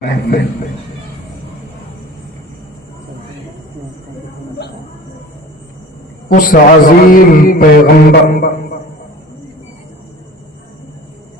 اس عظیم پیغمبر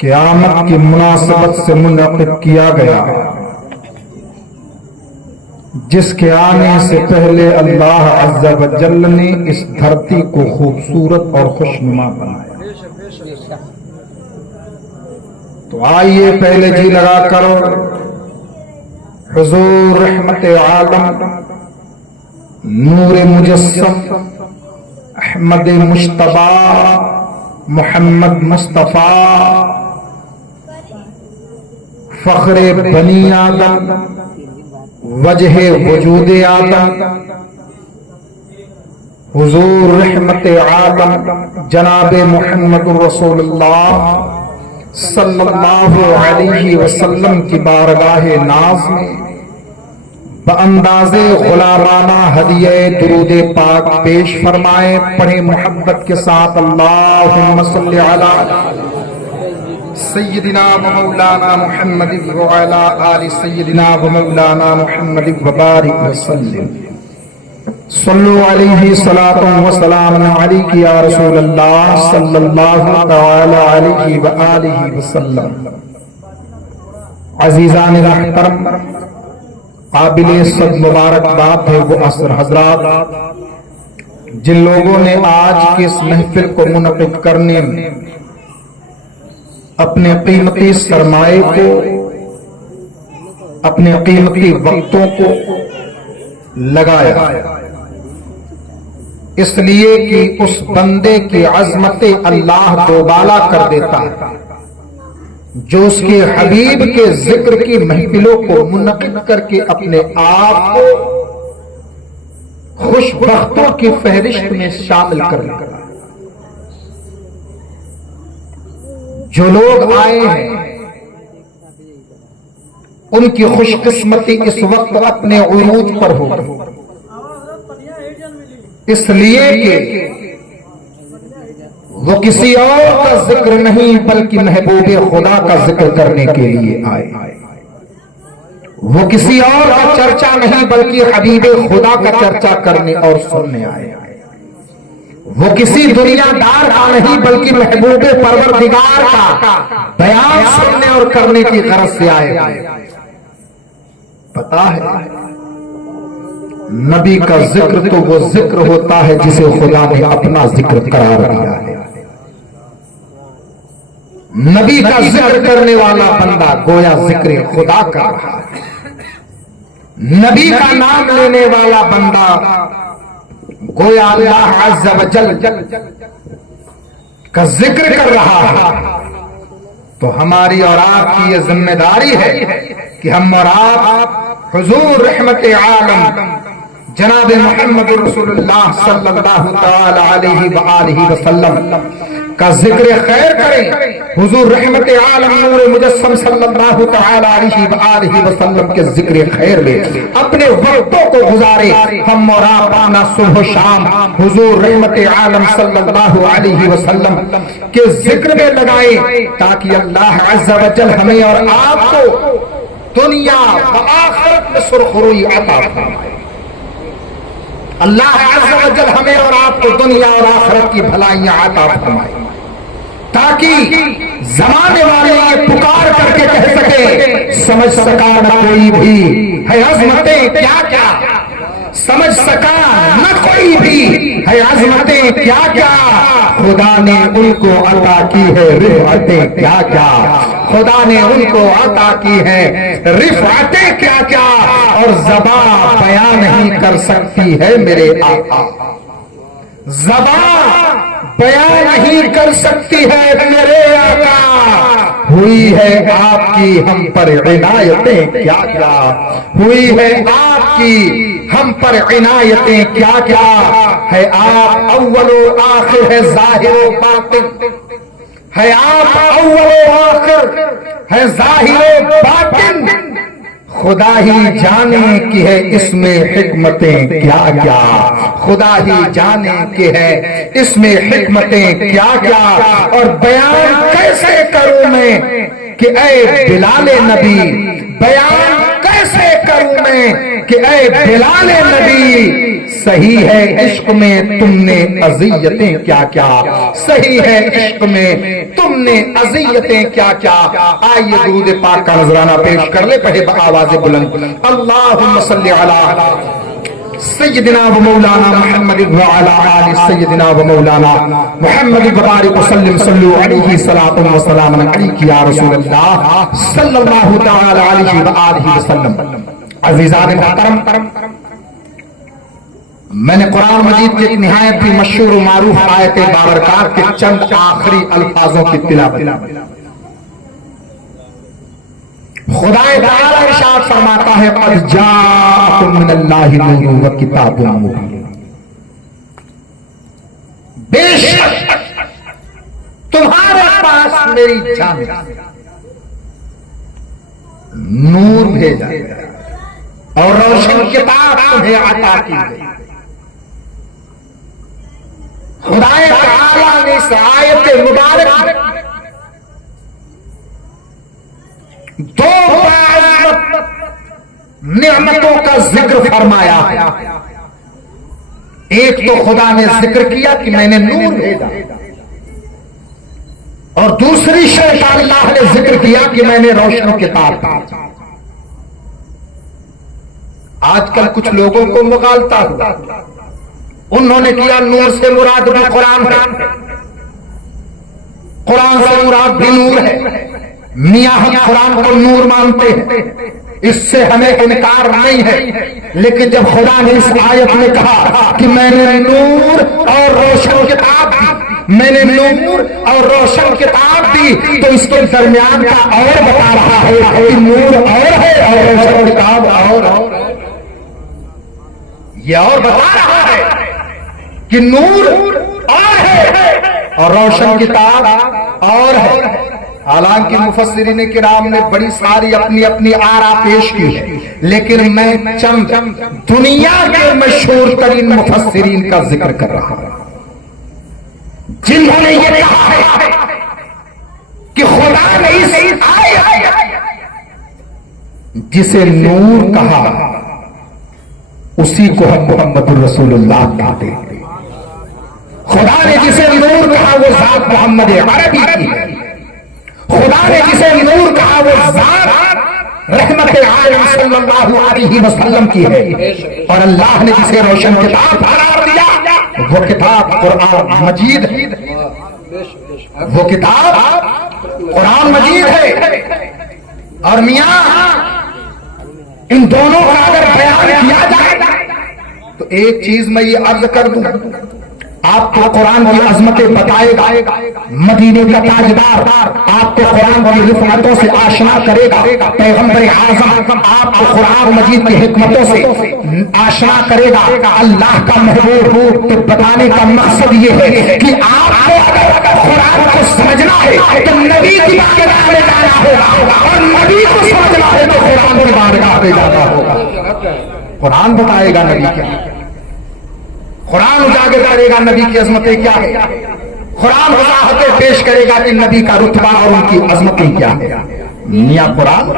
قیامت کی مناسبت سے منعقد کیا گیا جس کے آنے سے پہلے اللہ عز و جل نے اس دھرتی کو خوبصورت اور خوشنما بنایا۔ تو آئیے پہلے جی لگا کر حضور رحمت عالم نور مجسم احمد مجتبی محمد مصطفیٰ فخر بنی آدم وجہ وجود آدم حضور رحمت عالم جناب محمد رسول اللہ صلی اللہ علیہ وسلم کی بارگاہ ناز میں بانداز غلامانہ ہدیہ درود پاک پیش فرمائے۔ پڑھیں محبت کے ساتھ اللہم صلی علی سیدنا و مولانا محمد وعلی آل سیدنا و مولانا محمد وبارک وسلم۔ صلو علیہ صلاۃ و سلام علیک یا رسول اللہ صلی اللہ تعالی علیہ وآلہ وسلم۔ عزیزان محترم، قابل صد مبارکباد ہے وہ حضرات جن لوگوں نے آج کی اس محفل کو منعقد کرنے میں اپنے قیمتی سرمائے کو، اپنے قیمتی وقتوں کو لگایا، اس لیے کہ اس بندے کی عظمت اللہ دوبالا کر دیتا ہے جو اس کے حبیب کے ذکر کی محفلوں کو منعقد کر کے اپنے آپ کو خوش بختوں کی فہرست میں شامل کر لے۔ جو لوگ آئے ہیں ان کی خوش قسمتی اس وقت اپنے عروج پر ہو، اس لیے کہ وہ کسی اور کا ذکر نہیں بلکہ محبوب خدا کا ذکر کرنے کے لیے آئے۔ وہ کسی اور کا چرچا نہیں بلکہ حبیب خدا کا چرچا کرنے اور سننے آئے۔ وہ کسی دنیا دار کا نہیں بلکہ محبوب پروردگار کا بیان سننے اور کرنے کی غرض سے آئے۔ پتا ہے نبی کا ذکر تو وہ ذکر ہوتا ہے جسے خدا نے اپنا ذکر قرار دیا ہے۔ نبی کا ذکر کرنے والا بندہ گویا ذکر خدا کر رہا ہے، نبی کا نام لینے والا بندہ گویا اللہ عز و جل کا ذکر کر رہا ہے۔ تو ہماری اور آپ کی یہ ذمہ داری ہے کہ ہم اور آپ حضور رحمت عالم جناب محمد رسول اللہ صلی اللہ تعالی علیہ وآلہ وسلم کا ذکر خیر کریں، حضور رحمت عالم نور مجسم صلی اللہ تعالی علیہ وآلہ وسلم کے ذکر خیر میں اپنے وقتوں کو گزارے۔ ہم اور آپ اپنا صبح و شام حضور رحمت عالم صلی اللہ علیہ وسلم کے ذکر میں لگائیں تاکہ اللہ عز و جل ہمیں اور آپ کو دنیا و آخرت میں سرخروئی عطا فرمائے۔ اللہ عز و جل ہمیں اور آپ کو دنیا اور آخرت کی بھلائیاں عطا فرمائے تاکہ زمانے والے یہ پکار کر کے کہہ سکے سمجھ سکا نہ کوئی بھی ہے عظمتیں کیا کیا، سمجھ سکا نہ کوئی بھی ہے عظمتیں کیا کیا، خدا نے ان کو عطا کی ہے رفعتیں کیا کیا، خدا نے ان کو عطا کی ہے رفعتیں کیا کیا، اور زبان بیان نہیں کر سکتی ہے میرے آقا، زبان بیان نہیں کر سکتی ہے میرے آقا، ہوئی ہے آپ کی ہم پر عنایتیں کیا کیا، ہوئی ہے آپ کی ہم پر عنایتیں کیا کیا، ہے آپ اول و آخر ہے ظاہر و باطن، ہے آپ اول و آخر ہے ظاہر و باطن، خدا ہی جانے کی ہے اس میں حکمتیں کیا کیا، خدا ہی جانے کی ہے اس میں حکمتیں کیا کیا، اور بیان کیسے کروں میں کہ اے بلال نبی، بیان ہیں کہ اے بلال نبی صحیح ہے عشق میں تم نے اذیتیں کیا کیا، صحیح ہے عشق میں تم نے اذیتیں کیا کیا۔ آئیے درود پاک کا نذرانہ پیش کر لے، پڑھے بآواز بلند، اللہم صلی علی سیدنا و مولانا محمد وعلی آل سیدنا و مولانا محمد وبارک وسلم، صلو علیہ صلاۃ و سلام علیک یا رسول اللہ صلی اللہ تعالی علیہ وآلہ وسلم۔ عزیزان محترم، میں نے قرآن مجید کے ایک نہایت ہی مشہور و معروف آیت بابرکات کے چند آخری الفاظوں کی تلاوت۔ خدا تعالی ارشاد فرماتا ہے قد جاءکم من اللہ نور و کتاب مبین، بے شک تمہارے پاس میری جانب نور بھیجا اور روشن کتاب تمہیں عطا کی گئی۔ خدا تعالی نے اس آیت مبارک دو نعمتوں کا ذکر فرمایا۔ ایک تو خدا نے ذکر کیا کہ میں نے نور بھیجا، اور دوسری شے اللہ نے ذکر کیا کہ میں نے روشن کتاب بھیجا۔ آج کل کچھ لوگوں کو مغالطہ ہوا، انہوں نے کیا نور سے مراد بھی قرآن ہے، قرآن سے مراد بھی نور ہے، میاں ہم قرآن کو نور مانتے ہیں، اس سے ہمیں انکار نہیں ہے، لیکن جب خدا نے اس آیت میں کہا کہ میں نے نور اور روشن کتاب دی، میں نے نور اور روشن کتاب دی، تو اس کے درمیان کا اور بتا رہا ہے کہ نور اور ہے اور روشن کتاب اور یہ اور بتا رہا ہے کہ نور اور ہے اور روشن کتاب اور ہے۔ حالانکہ مفسرین کرام نے بڑی ساری اپنی اپنی آرا پیش کی ہے، لیکن میں چند دنیا کے مشہور ترین مفسرین کا ذکر کر رہا ہوں جنہوں نے یہ کہا ہے کہ خدا نے اس آیت جسے نور کہا اسی کو ہم محمد الرسول اللہ کہتے ہیں۔ خدا نے جسے نور کہا وہ ذات محمد عربی کی ہے، خدا نے جسے نور کہا وہ ذات رحمت عالم صلی اللہ علیہ وسلم کی ہے، اور اللہ نے جسے روشن کتاب قرار دیا وہ کتاب قرآن مجید ہے، وہ کتاب قرآن مجید ہے۔ اور میاں ان دونوں کا اگر بیان کیا جائے تو ایک چیز میں یہ عرض کر دوں، آپ کو قرآن کی عظمتیں بتائے گا، مدینے کا تاجدار آپ کو قرآن کی رفعتوں سے آشنا کرے گا، پیغمبر اعظم آپ کو قرآن مجید کی حکمتوں سے آشنا کرے گا، اللہ کا محبوب۔ تو بتانے کا مقصد یہ ہے کہ آپ کو اگر قرآن کو سمجھنا ہے تو نبی کی بارگاہ میں جانا ہوگا، اور نبی کو سمجھنا ہے تو قرآن کی بارگاہ میں جانا ہوگا۔ قرآن بتائے گا نبی کیا، قرآن اجاگر کرے گا نبی کی عظمتیں کیا ہے، قرآن وضاحتیں پیش کرے گا کہ نبی کا رتبہ اور ان کی عظمتیں کیا ہے۔ میاں قرآن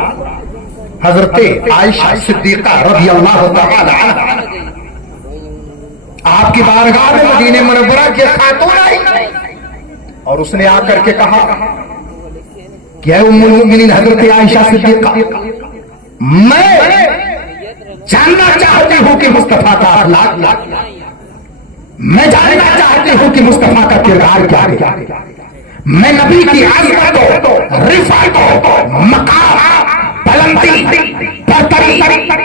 حضرت عائشہ صدیقہ رضی اللہ تعالی عنہا آپ کی بارگاہ میں مدینہ منورہ کے خاتون آئی، اور اس نے آ کر کے کہا کہ اے ام المؤمنین حضرت عائشہ صدیقہ، میں جاننا چاہتی ہوں کہ مصطفیٰ کا اخلاق، میں جاننا چاہتی ہوں کہ مصطفیٰ کا کردار کیا ہے، میں نبی کی عظمت رفعت مقام بلندی برتری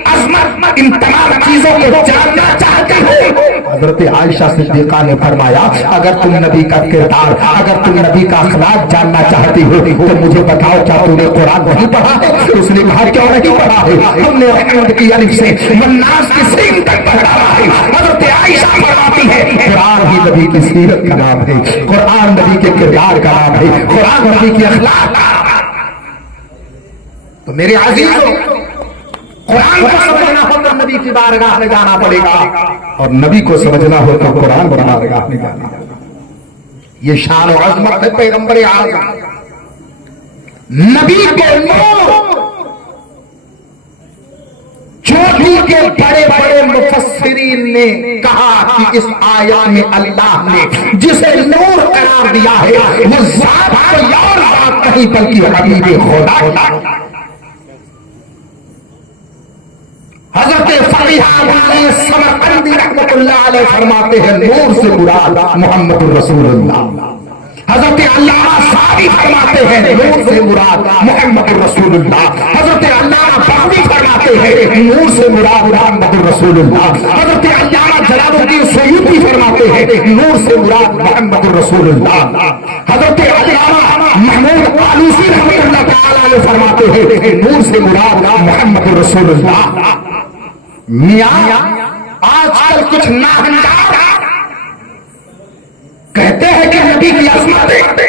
عظمت ان تمام چیزوں کو جاننا چاہتی ہوں۔ حضرت عائشہ صدیقہ نے فرمایا اگر تم نبی کا کردار، اگر تم نبی کا اخلاق جاننا چاہتی ہو تو مجھے بتاؤ کیا تم نے قرآن نہیں پڑھا ہے؟ اس نے کہا کیوں نہیں پڑھا ہے، ہم نے احمد کی الف سے والناس کی سین تک پڑھا ہے۔ حضرت عائشہ فرماتی ہے قرآن ہی نبی کی سیرت کا نام ہے، قرآن نبی کے کردار کا نام ہے، قرآن نبی کی اخلاق کا نام ہے۔ تو میرے عزیزوں، قرآن کو سمجھنا ہو تو نبی کی بارگاہ میں جانا پڑے گا، اور نبی کو سمجھنا ہو تو قرآن کی بارگاہ میں جانا۔ یہ شان و عظمت ہے پیغمبر اعظم نبی کے نور جو کے بڑے بڑے مفسرین نے کہا کہ اس آیت میں اللہ نے جسے نور قرار دیا ہے وہ ذات کوئی اور ذات نہیں بلکہ حبیب خدا. حضرت فقیہ سمرقندی رحمۃ اللہ علیہ فرماتے ہیں نور سے مراد محمد الرسول اللہ. حضرت علامہ صاحبی فرماتے ہیں نور سے مراد محمد الرسول اللہ. حضرت علامہ بغوی فرماتے ہیں نور سے مراد محمد الرسول اللہ. حضرت علامہ جلال الدین سیوطی فرماتے ہیں نور سے مراد محمد الرسول اللہ. حضرت علامہ محمود آلوسی رحمۃ اللہ تعالی علیہ فرماتے ہیں نور سے مراد محمد الرسول اللہ. میاں آج کل کچھ ناہنجار کہتے ہیں کہ نبی کی عظمت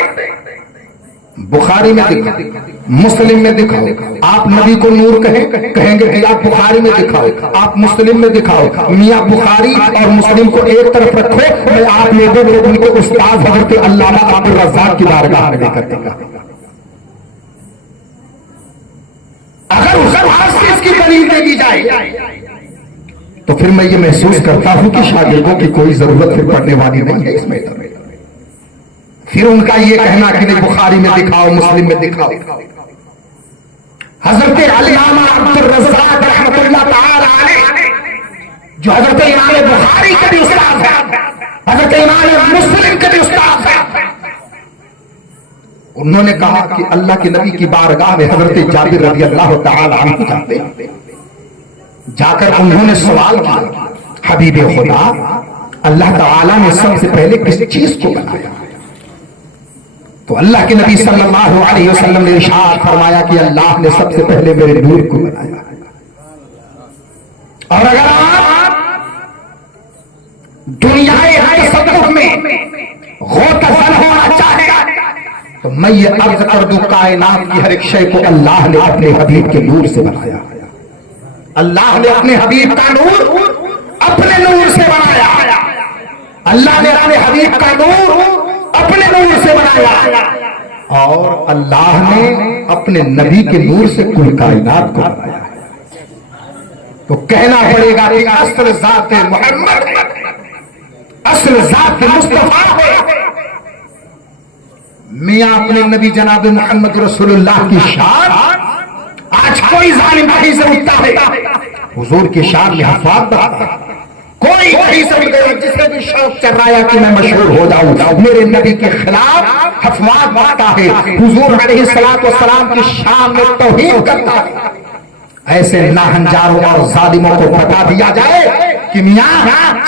بخاری میں دکھاؤ مسلم میں دکھاؤ. آپ نبی کو نور کہیں گے کہ آپ بخاری میں دکھاؤ, آپ مسلم میں دکھاؤ. میاں بخاری اور مسلم کو ایک طرف رکھو, میں آپ لوگوں کو ان کے استاد حضرت علامہ عبدالرزاق کی بارگاہ میں لے کر دے گا. اگر اس کی دلیل دے دی جائے تو پھر میں یہ محسوس کرتا ہوں کہ شاگردوں کی کوئی ضرورت پھر پڑنے والی نہیں ہے اس میں. پھر ان کا یہ کہنا کہ نہیں بخاری میں دکھاؤ مسلم میں دکھاؤ. حضرت علامہ عبدالرزاق رحمۃ اللہ تعالی علیہ جو حضرت امام بخاری کے بھی استاد ہیں, حضرت امام مسلم کے بھی استاد ہیں, انہوں نے کہا کہ اللہ کے نبی کی بارگاہ میں حضرت جابر رضی اللہ تعالی عنہ جاتے ہیں. جا کر انہوں نے سوال کیا حبیب خدا اللہ تعالیٰ نے سب سے پہلے کس چیز کو بنایا؟ تو اللہ کے نبی صلی اللہ علیہ وسلم نے ارشاد فرمایا کہ اللہ نے سب سے پہلے میرے نور کو بنایا. اور اگر آپ دنیا تصوف میں غوطہ ہونا چاہے تو میں یہ عرض کر دوں کائنات کی ہر ایک شے کو اللہ نے اپنے حبیب کے نور سے بنایا. اللہ نے اپنے حبیب کا نور اپنے نور سے بنایا. اللہ نے اپنے حبیب کا نور اپنے نور سے بنایا اور اللہ نے اپنے نبی کے نور سے کل کائنات کو بنایا. تو کہنا پڑے گا کہ اصل ذات محمد اصل ذات مصطفیٰ ہے. میاں اپنے نبی جناب محمد رسول اللہ کی شان آج کوئی ظالم نہیں سے اٹھتا ہے. حضور کی شان میں حفاظت بڑھتا ہے. کوئی نہیں سمجھ گیا جس نے بھی شوق چل رہا ہے کہ میں مشہور ہو جاؤں میرے نبی کے خلاف حفاظت بڑھتا ہے. حضور علیہ الصلوۃ والسلام کی شان میں توہین کرتا ہے. ایسے ناہنجاروں اور ظالموں کو بتا دیا جائے کہ میاں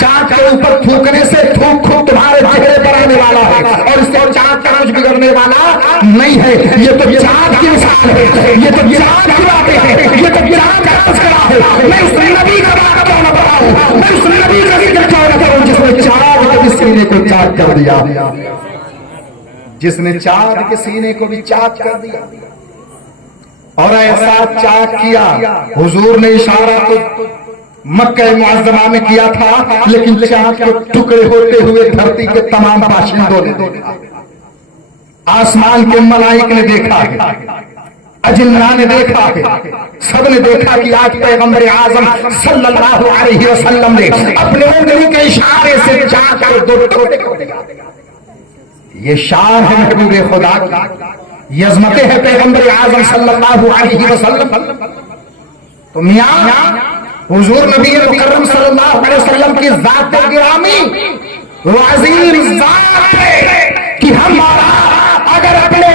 چاند کے اوپر تھوکنے سے تھوک تمہارے چہرے پر آنے والا ہے اور اس سے چاند کا کچھ بگڑنے والا نہیں ہے. یہ تو چاند کی مثال ہے, یہ تو چاند کی باتیں ہیں, یہ تو چاند کا تذکرہ ہے. میں اس نبی کا بات کیوں نہ بتاؤں, میں اس نبی کا ذکر کیوں نہ کروں جس نے چاند کے سینے کو چاک کر دیا, جس نے چاند کے سینے کو بھی چاک کر دیا. اور ایسا چاک کیا حضور نے اشارہ تو مکہ معظمہ میں کیا تھا لیکن چاند کے ٹکڑے ہوتے ہوئے دھرتی کے تمام باشندوں نے دیکھا, آسمان کے ملائک نے دیکھا ہے, اجنہ نے دیکھا ہے, سب نے دیکھا کہ آج پیغمبر اعظم صلی اللہ علیہ وسلم نے اپنے انگلی کے اشارے سے چاند کے دو ٹکڑے کر دیا. یہ شان ہے محبوب خدا کی, یہ عظمتیں ہے پیغمبر اعظم صلی اللہ علیہ وسلم. تو میاں حضور نبی مکرم صلی اللہ علیہ وسلم کی ذات گرامی وہ عظیم ذات ہے کہ ہمارا اگر اپنے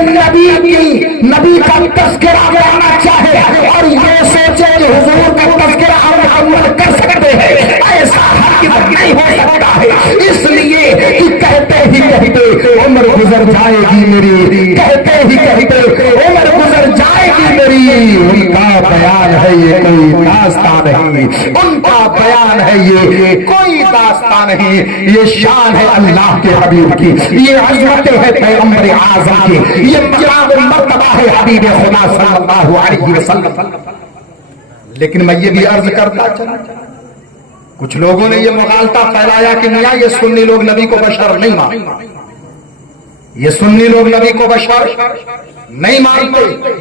نبی کا تذکرہ کرنا چاہے اور یہ سوچے کہ حضور کا تذکرہ ہم مکمل کر سکتے ہیں, ایسا ہرگز نہیں ہو سکتا ہے. اس لیے کہ کہتے ہی کہتے عمر گزر جائے گی میری, کہتے ہی کہتے عمر گزر جائے گی میری. ان کا بیان ہے یہ کوئی داستان نہیں, ان کا بیان ہے یہ کوئی داستان نہیں. یہ شان ہے اللہ کے حبیب کی, یہ عظمت ہے پیغمبر اعظم کی, یہ مقام مرتبہ ہے حبیب خدا صلی اللہ علیہ وسلم. لیکن میں یہ بھی عرض کرتا چلا, کچھ لوگوں نے یہ مغالطہ پھیلایا کہ میاں یہ سنی لوگ نبی کو بشر نہیں مانتے, یہ سنی لوگ نبی کو بشر نہیں مانتے.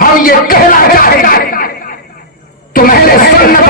ہم یہ کہنا چاہتے تم اہل سنت